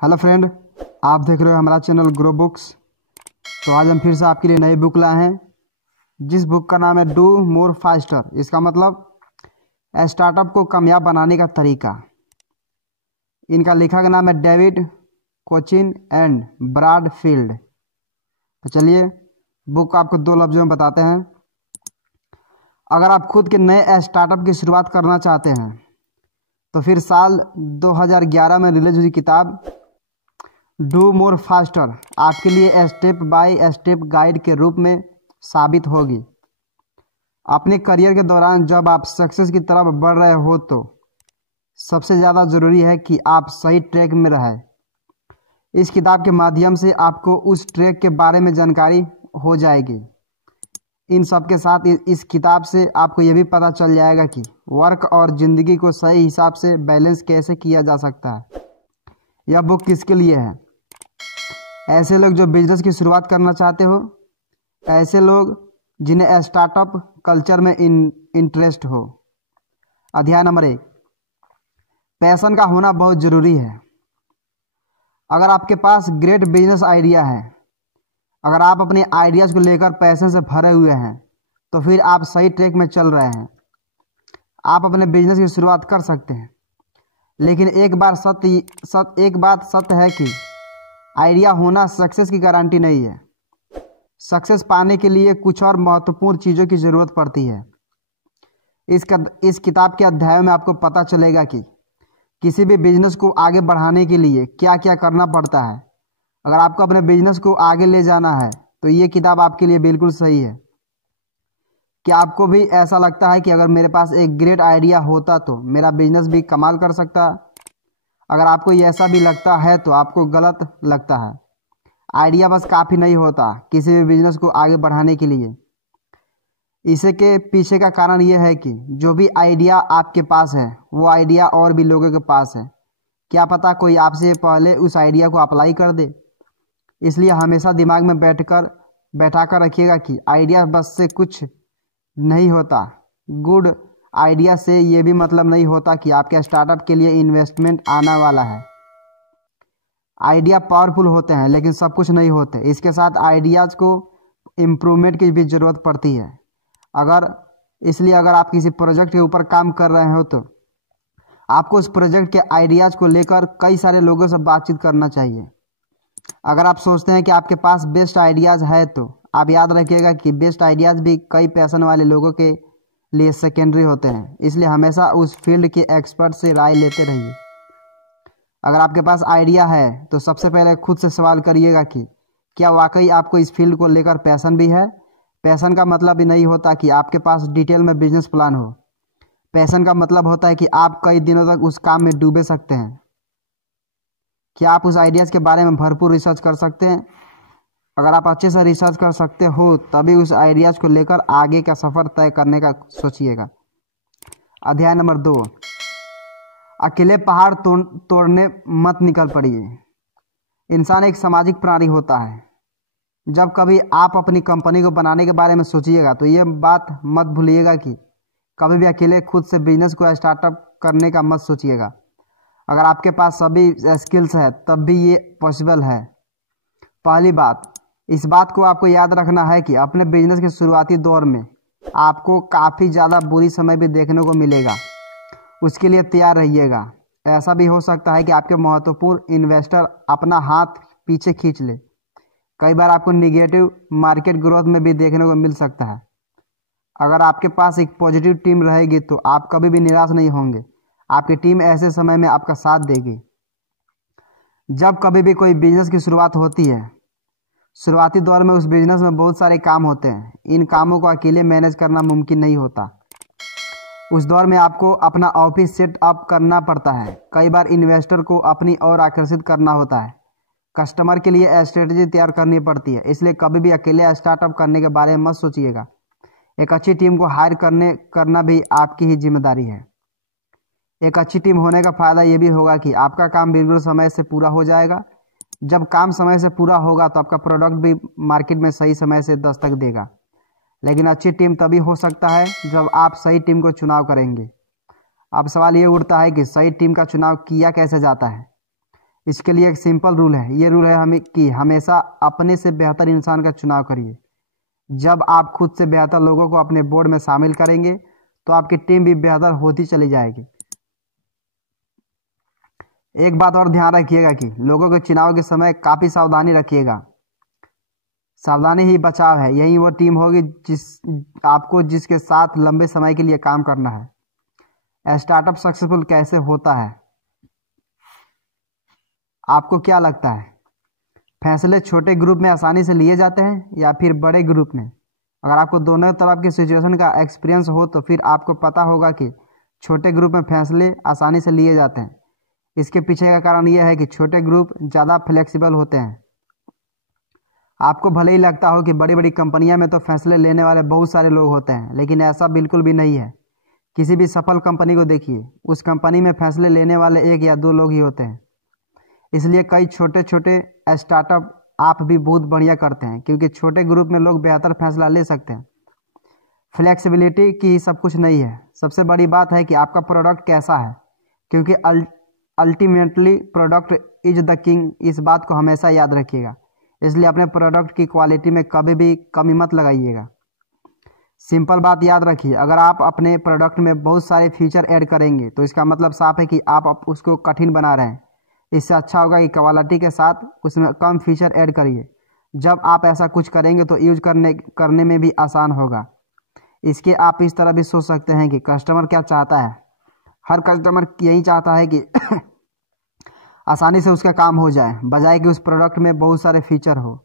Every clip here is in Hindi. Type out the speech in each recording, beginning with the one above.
हेलो फ्रेंड, आप देख रहे हो हमारा चैनल ग्रो बुक्स। तो आज हम फिर से आपके लिए नई बुक लाए हैं, जिस बुक का नाम है डू मोर फास्टर। इसका मतलब स्टार्टअप को कामयाब बनाने का तरीका। इनका लेखक का नाम है डेविड कोचिन एंड ब्रैडफील्ड। तो चलिए बुक आपको दो लफ्ज़ों में बताते हैं। अगर आप खुद के नए स्टार्टअप की शुरुआत करना चाहते हैं तो फिर साल 2011 में रिलीज हुई किताब डू मोर फास्टर आपके लिए स्टेप बाय स्टेप गाइड के रूप में साबित होगी। अपने करियर के दौरान जब आप सक्सेस की तरफ बढ़ रहे हो तो सबसे ज़्यादा ज़रूरी है कि आप सही ट्रैक में रहें। इस किताब के माध्यम से आपको उस ट्रैक के बारे में जानकारी हो जाएगी। इन सब के साथ इस किताब से आपको ये भी पता चल जाएगा कि वर्क और ज़िंदगी को सही हिसाब से बैलेंस कैसे किया जा सकता है। यह बुक किसके लिए है? ऐसे लोग जो बिजनेस की शुरुआत करना चाहते हो, ऐसे लोग जिन्हें स्टार्टअप कल्चर में इंटरेस्ट हो। अध्याय नंबर 1, पैशन का होना बहुत ज़रूरी है। अगर आपके पास ग्रेट बिजनेस आइडिया है, अगर आप अपने आइडियाज़ को लेकर पैशन से भरे हुए हैं, तो फिर आप सही ट्रैक में चल रहे हैं। आप अपने बिजनेस की शुरुआत कर सकते हैं, लेकिन एक बात सत्य है कि आइडिया होना सक्सेस की गारंटी नहीं है। सक्सेस पाने के लिए कुछ और महत्वपूर्ण चीज़ों की ज़रूरत पड़ती है। इस किताब के अध्याय में आपको पता चलेगा कि किसी भी बिजनेस को आगे बढ़ाने के लिए क्या क्या करना पड़ता है। अगर आपको अपने बिजनेस को आगे ले जाना है तो ये किताब आपके लिए बिल्कुल सही है। क्या आपको भी ऐसा लगता है कि अगर मेरे पास एक ग्रेट आइडिया होता तो मेरा बिजनेस भी कमाल कर सकता? अगर आपको ये ऐसा भी लगता है तो आपको गलत लगता है। आइडिया बस काफ़ी नहीं होता किसी भी बिजनेस को आगे बढ़ाने के लिए। इसे के पीछे का कारण ये है कि जो भी आइडिया आपके पास है वो आइडिया और भी लोगों के पास है। क्या पता कोई आपसे पहले उस आइडिया को अप्लाई कर दे। इसलिए हमेशा दिमाग में बैठा कर रखिएगा कि आइडिया बस से कुछ नहीं होता। गुड आइडिया से ये भी मतलब नहीं होता कि आपके स्टार्टअप के लिए इन्वेस्टमेंट आने वाला है। आइडिया पावरफुल होते हैं लेकिन सब कुछ नहीं होते। इसके साथ आइडियाज़ को इम्प्रूवमेंट की भी ज़रूरत पड़ती है। इसलिए अगर आप किसी प्रोजेक्ट के ऊपर काम कर रहे हो तो आपको उस प्रोजेक्ट के आइडियाज़ को लेकर कई सारे लोगों से बातचीत करना चाहिए। अगर आप सोचते हैं कि आपके पास बेस्ट आइडियाज़ है तो आप याद रखिएगा कि बेस्ट आइडियाज़ भी कई पैशन वाले लोगों के लिए सेकेंडरी होते हैं। इसलिए हमेशा उस फील्ड के एक्सपर्ट से राय लेते रहिए। अगर आपके पास आइडिया है तो सबसे पहले खुद से सवाल करिएगा कि क्या वाकई आपको इस फील्ड को लेकर पैशन भी है। पैशन का मतलब भी नहीं होता कि आपके पास डिटेल में बिजनेस प्लान हो। पैशन का मतलब होता है कि आप कई दिनों तक उस काम में डूबे सकते हैं। क्या आप उस आइडियाज़ के बारे में भरपूर रिसर्च कर सकते हैं? अगर आप अच्छे से रिसर्च कर सकते हो तभी उस आइडियाज़ को लेकर आगे का सफ़र तय करने का सोचिएगा। अध्याय नंबर 2, अकेले पहाड़ तोड़ने मत निकल पड़िए। इंसान एक सामाजिक प्राणी होता है। जब कभी आप अपनी कंपनी को बनाने के बारे में सोचिएगा तो ये बात मत भूलिएगा कि कभी भी अकेले खुद से बिजनेस को स्टार्टअप करने का मत सोचिएगा। अगर आपके पास सभी स्किल्स है तब भी ये पॉसिबल है। पहली बात, इस बात को आपको याद रखना है कि अपने बिजनेस के शुरुआती दौर में आपको काफ़ी ज़्यादा बुरी समय भी देखने को मिलेगा। उसके लिए तैयार रहिएगा। ऐसा भी हो सकता है कि आपके महत्वपूर्ण इन्वेस्टर अपना हाथ पीछे खींच ले। कई बार आपको निगेटिव मार्केट ग्रोथ में भी देखने को मिल सकता है। अगर आपके पास एक पॉजिटिव टीम रहेगी तो आप कभी भी निराश नहीं होंगे। आपकी टीम ऐसे समय में आपका साथ देगी। जब कभी भी कोई बिजनेस की शुरुआत होती है, शुरुआती दौर में उस बिजनेस में बहुत सारे काम होते हैं। इन कामों को अकेले मैनेज करना मुमकिन नहीं होता। उस दौर में आपको अपना ऑफिस सेट अप करना पड़ता है। कई बार इन्वेस्टर को अपनी ओर आकर्षित करना होता है। कस्टमर के लिए स्ट्रेटजी तैयार करनी पड़ती है। इसलिए कभी भी अकेले स्टार्टअप करने के बारे में मत सोचिएगा। एक अच्छी टीम को हायर करना भी आपकी ही जिम्मेदारी है। एक अच्छी टीम होने का फ़ायदा ये भी होगा कि आपका काम बिल्कुल समय से पूरा हो जाएगा। जब काम समय से पूरा होगा तो आपका प्रोडक्ट भी मार्केट में सही समय से दस्तक देगा। लेकिन अच्छी टीम तभी हो सकता है जब आप सही टीम को चुनाव करेंगे। अब सवाल ये उठता है कि सही टीम का चुनाव किया कैसे जाता है। इसके लिए एक सिंपल रूल है, ये रूल है हमें कि हमेशा अपने से बेहतर इंसान का चुनाव करिए। जब आप खुद से बेहतर लोगों को अपने बोर्ड में शामिल करेंगे तो आपकी टीम भी बेहतर होती चली जाएगी। एक बात और ध्यान रखिएगा कि लोगों के चुनाव के समय काफ़ी सावधानी रखिएगा। सावधानी ही बचाव है। यही वो टीम होगी जिसके साथ लंबे समय के लिए काम करना है। स्टार्टअप सक्सेसफुल कैसे होता है, आपको क्या लगता है? फैसले छोटे ग्रुप में आसानी से लिए जाते हैं या फिर बड़े ग्रुप में? अगर आपको दोनों तरफ की सिचुएशन का एक्सपीरियंस हो तो फिर आपको पता होगा कि छोटे ग्रुप में फैसले आसानी से लिए जाते हैं। इसके पीछे का कारण यह है कि छोटे ग्रुप ज़्यादा फ्लेक्सिबल होते हैं। आपको भले ही लगता हो कि बड़ी बड़ी कंपनियां में तो फैसले लेने वाले बहुत सारे लोग होते हैं, लेकिन ऐसा बिल्कुल भी नहीं है। किसी भी सफल कंपनी को देखिए, उस कंपनी में फैसले लेने वाले 1 या 2 लोग ही होते हैं। इसलिए कई छोटे छोटे स्टार्टअप आप भी बहुत बढ़िया करते हैं, क्योंकि छोटे ग्रुप में लोग बेहतर फैसला ले सकते हैं। फ्लेक्सिबिलिटी की सब कुछ नहीं है, सबसे बड़ी बात है कि आपका प्रोडक्ट कैसा है, क्योंकि ultimately product is the king. इस बात को हमेशा याद रखिएगा। इसलिए अपने प्रोडक्ट की क्वालिटी में कभी भी कमी मत लगाइएगा। सिंपल बात याद रखिए, अगर आप अपने प्रोडक्ट में बहुत सारे फीचर ऐड करेंगे तो इसका मतलब साफ है कि आप उसको कठिन बना रहे हैं। इससे अच्छा होगा कि क्वालिटी के साथ उसमें कम फीचर ऐड करिए। जब आप ऐसा कुछ करेंगे तो यूज करने में भी आसान होगा। इसके आप इस तरह भी सोच सकते हैं कि कस्टमर क्या चाहता है। हर कस्टमर यही चाहता है कि आसानी से उसका काम हो जाए, बजाय कि उस प्रोडक्ट में बहुत सारे फीचर हो।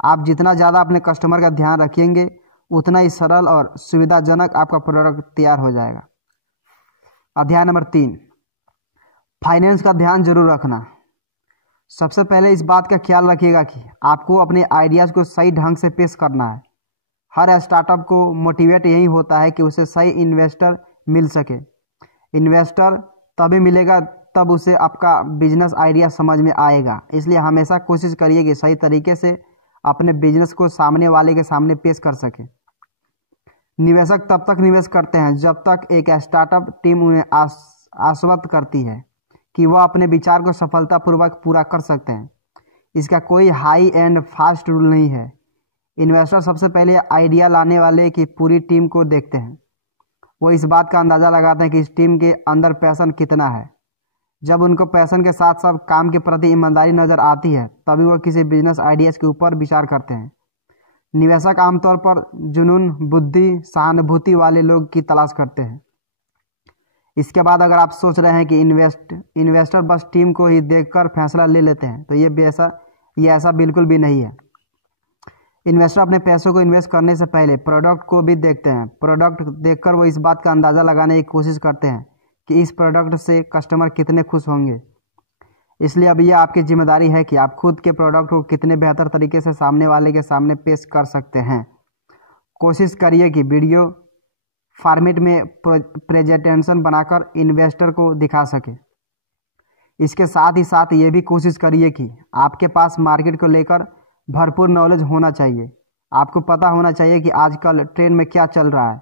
आप जितना ज़्यादा अपने कस्टमर का ध्यान रखेंगे उतना ही सरल और सुविधाजनक आपका प्रोडक्ट तैयार हो जाएगा। अध्याय नंबर 3, फाइनेंस का ध्यान जरूर रखना। सबसे पहले इस बात का ख्याल रखिएगा कि आपको अपने आइडियाज़ को सही ढंग से पेश करना है। हर स्टार्टअप को मोटिवेट यही होता है कि उसे सही इन्वेस्टर मिल सके। इन्वेस्टर तभी मिलेगा तब उसे आपका बिजनेस आइडिया समझ में आएगा। इसलिए हमेशा कोशिश करिए कि सही तरीके से अपने बिजनेस को सामने वाले के सामने पेश कर सके। निवेशक तब तक निवेश करते हैं जब तक एक स्टार्टअप टीम उन्हें आश्वस्त करती है कि वह अपने विचार को सफलतापूर्वक पूरा कर सकते हैं। इसका कोई हाई एंड फास्ट रूल नहीं है। इन्वेस्टर सबसे पहले आइडिया लाने वाले की पूरी टीम को देखते हैं। वो इस बात का अंदाज़ा लगाते हैं कि इस टीम के अंदर पैशन कितना है। जब उनको पैशन के साथ साथ काम के प्रति ईमानदारी नज़र आती है तभी वो किसी बिजनेस आइडियाज़ के ऊपर विचार करते हैं। निवेशक आमतौर पर जुनून, बुद्धि, सहानुभूति वाले लोग की तलाश करते हैं। इसके बाद अगर आप सोच रहे हैं कि इन्वेस्टर बस टीम को ही देखकर फैसला ले लेते हैं तो ये ऐसा बिल्कुल भी नहीं है। इन्वेस्टर अपने पैसों को इन्वेस्ट करने से पहले प्रोडक्ट को भी देखते हैं। प्रोडक्ट देखकर वो इस बात का अंदाज़ा लगाने की कोशिश करते हैं कि इस प्रोडक्ट से कस्टमर कितने खुश होंगे। इसलिए अब यह आपकी जिम्मेदारी है कि आप खुद के प्रोडक्ट को कितने बेहतर तरीके से सामने वाले के सामने पेश कर सकते हैं। कोशिश करिए कि वीडियो फॉर्मेट में प्रेजेंटेशन बनाकर इन्वेस्टर को दिखा सके। इसके साथ ही साथ ये भी कोशिश करिए कि आपके पास मार्केट को लेकर भरपूर नॉलेज होना चाहिए। आपको पता होना चाहिए कि आजकल ट्रेंड में क्या चल रहा है।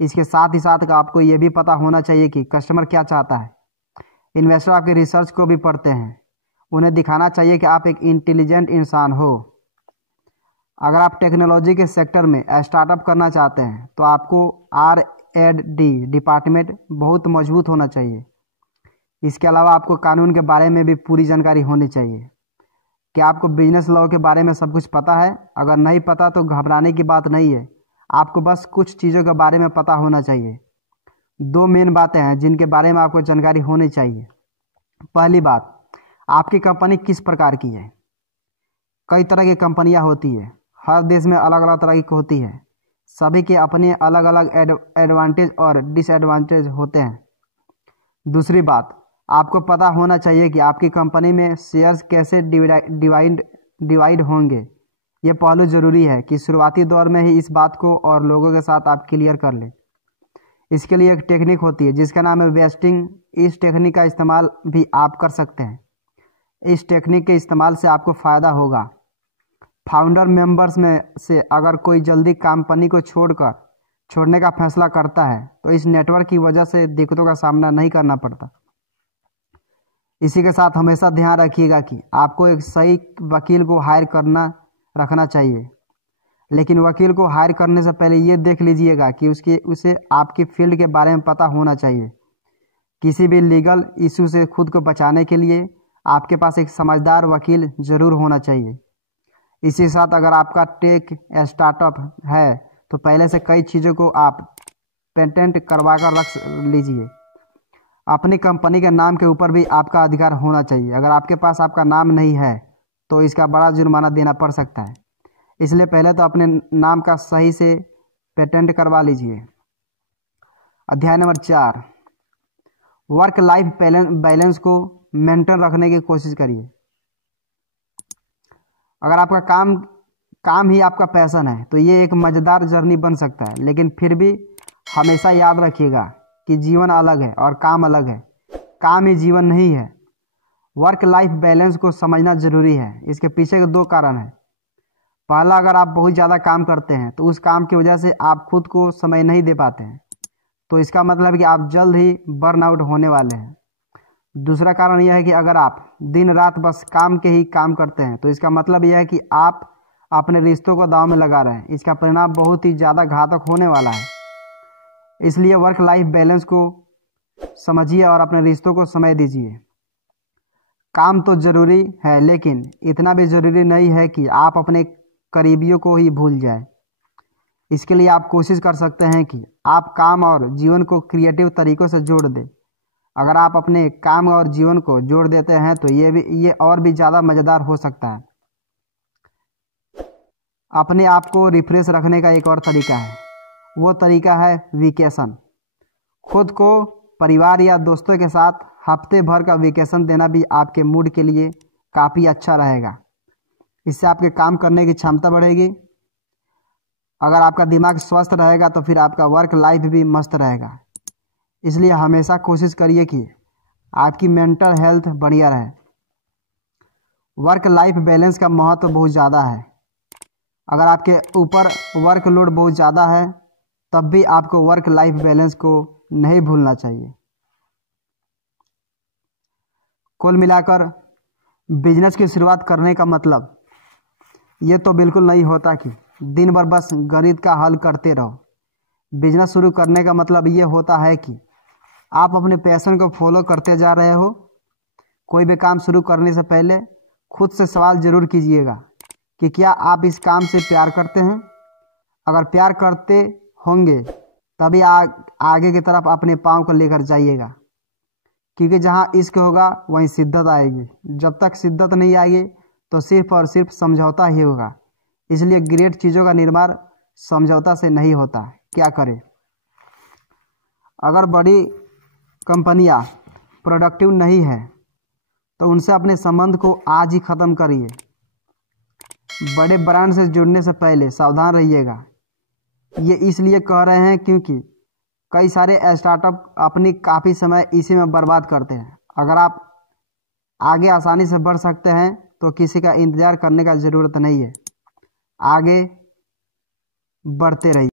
इसके साथ ही साथ आपको ये भी पता होना चाहिए कि कस्टमर क्या चाहता है। इन्वेस्टर आपके रिसर्च को भी पढ़ते हैं। उन्हें दिखाना चाहिए कि आप एक इंटेलिजेंट इंसान हो। अगर आप टेक्नोलॉजी के सेक्टर में स्टार्टअप करना चाहते हैं तो आपको R&D डिपार्टमेंट बहुत मजबूत होना चाहिए। इसके अलावा आपको कानून के बारे में भी पूरी जानकारी होनी चाहिए। क्या आपको बिजनेस लॉ के बारे में सब कुछ पता है? अगर नहीं पता तो घबराने की बात नहीं है, आपको बस कुछ चीज़ों के बारे में पता होना चाहिए। 2 मेन बातें हैं जिनके बारे में आपको जानकारी होनी चाहिए। पहली बात, आपकी कंपनी किस प्रकार की है। कई तरह की कंपनियां होती है, हर देश में अलग अलग तरह की होती है। सभी के अपने अलग अलग एडवांटेज और डिसएडवांटेज होते हैं। दूसरी बात, आपको पता होना चाहिए कि आपकी कंपनी में शेयर्स कैसे डिवाइड होंगे। ये पहलू ज़रूरी है कि शुरुआती दौर में ही इस बात को और लोगों के साथ आप क्लियर कर लें। इसके लिए एक टेक्निक होती है जिसका नाम है वेस्टिंग। इस टेक्निक का इस्तेमाल भी आप कर सकते हैं। इस टेक्निक के इस्तेमाल से आपको फ़ायदा होगा। फाउंडर मेंबर्स में से अगर कोई जल्दी कंपनी को छोड़ने का फैसला करता है तो इस नेटवर्क की वजह से दिक्कतों का सामना नहीं करना पड़ता। इसी के साथ हमेशा ध्यान रखिएगा कि आपको एक सही वकील को हायर रखना चाहिए, लेकिन वकील को हायर करने से पहले ये देख लीजिएगा कि उसे आपकी फील्ड के बारे में पता होना चाहिए। किसी भी लीगल इशू से खुद को बचाने के लिए आपके पास एक समझदार वकील ज़रूर होना चाहिए। इसी के साथ अगर आपका टेक स्टार्टअप है तो पहले से कई चीज़ों को आप पेटेंट करवा कर रख लीजिए। अपनी कंपनी के नाम के ऊपर भी आपका अधिकार होना चाहिए। अगर आपके पास आपका नाम नहीं है तो इसका बड़ा जुर्माना देना पड़ सकता है, इसलिए पहले तो अपने नाम का सही से पेटेंट करवा लीजिए। अध्याय नंबर 4, वर्क लाइफ बैलेंस को मेंटेन रखने की कोशिश करिए। अगर आपका काम ही आपका पैशन है तो ये एक मज़ेदार जर्नी बन सकता है, लेकिन फिर भी हमेशा याद रखिएगा कि जीवन अलग है और काम अलग है। काम ही जीवन नहीं है। वर्क लाइफ बैलेंस को समझना ज़रूरी है। इसके पीछे के 2 कारण हैं। पहला, अगर आप बहुत ज़्यादा काम करते हैं तो उस काम की वजह से आप खुद को समय नहीं दे पाते हैं, तो इसका मतलब है कि आप जल्द ही बर्नआउट होने वाले हैं। दूसरा कारण यह है कि अगर आप दिन रात बस काम के ही काम करते हैं तो इसका मतलब यह है कि आप अपने रिश्तों को दांव में लगा रहे हैं। इसका परिणाम बहुत ही ज़्यादा घातक होने वाला है। इसलिए वर्क लाइफ बैलेंस को समझिए और अपने रिश्तों को समय दीजिए। काम तो ज़रूरी है, लेकिन इतना भी ज़रूरी नहीं है कि आप अपने करीबियों को ही भूल जाएं। इसके लिए आप कोशिश कर सकते हैं कि आप काम और जीवन को क्रिएटिव तरीक़ों से जोड़ दें। अगर आप अपने काम और जीवन को जोड़ देते हैं तो ये और भी ज़्यादा मज़ेदार हो सकता है। अपने आप को रिफ्रेश रखने का एक और तरीका है, वो तरीका है वेकेशन। खुद को परिवार या दोस्तों के साथ हफ्ते भर का वेकेशन देना भी आपके मूड के लिए काफ़ी अच्छा रहेगा। इससे आपके काम करने की क्षमता बढ़ेगी। अगर आपका दिमाग स्वस्थ रहेगा तो फिर आपका वर्क लाइफ भी मस्त रहेगा। इसलिए हमेशा कोशिश करिए कि आपकी मेंटल हेल्थ बढ़िया रहे। वर्क लाइफ बैलेंस का महत्व बहुत ज़्यादा है। अगर आपके ऊपर वर्कलोड बहुत ज़्यादा है तब भी आपको वर्क लाइफ बैलेंस को नहीं भूलना चाहिए। कुल मिलाकर बिजनेस की शुरुआत करने का मतलब ये तो बिल्कुल नहीं होता कि दिन भर बस गणित का हल करते रहो। बिजनेस शुरू करने का मतलब ये होता है कि आप अपने पैशन को फॉलो करते जा रहे हो। कोई भी काम शुरू करने से पहले खुद से सवाल ज़रूर कीजिएगा कि क्या आप इस काम से प्यार करते हैं। अगर प्यार करते होंगे तभी आगे की तरफ अपने पाँव को लेकर जाइएगा, क्योंकि जहाँ इश्क होगा वहीं शिद्दत आएगी। जब तक शिद्दत नहीं आएगी तो सिर्फ और सिर्फ समझौता ही होगा। इसलिए ग्रेट चीज़ों का निर्माण समझौता से नहीं होता। क्या करें? अगर बड़ी कंपनियां प्रोडक्टिव नहीं है तो उनसे अपने संबंध को आज ही ख़त्म करिए। बड़े ब्रांड से जुड़ने से पहले सावधान रहिएगा। ये इसलिए कह रहे हैं क्योंकि कई सारे स्टार्टअप अपनी काफ़ी समय इसी में बर्बाद करते हैं। अगर आप आगे आसानी से बढ़ सकते हैं तो किसी का इंतज़ार करने का ज़रूरत नहीं है। आगे बढ़ते रहिए।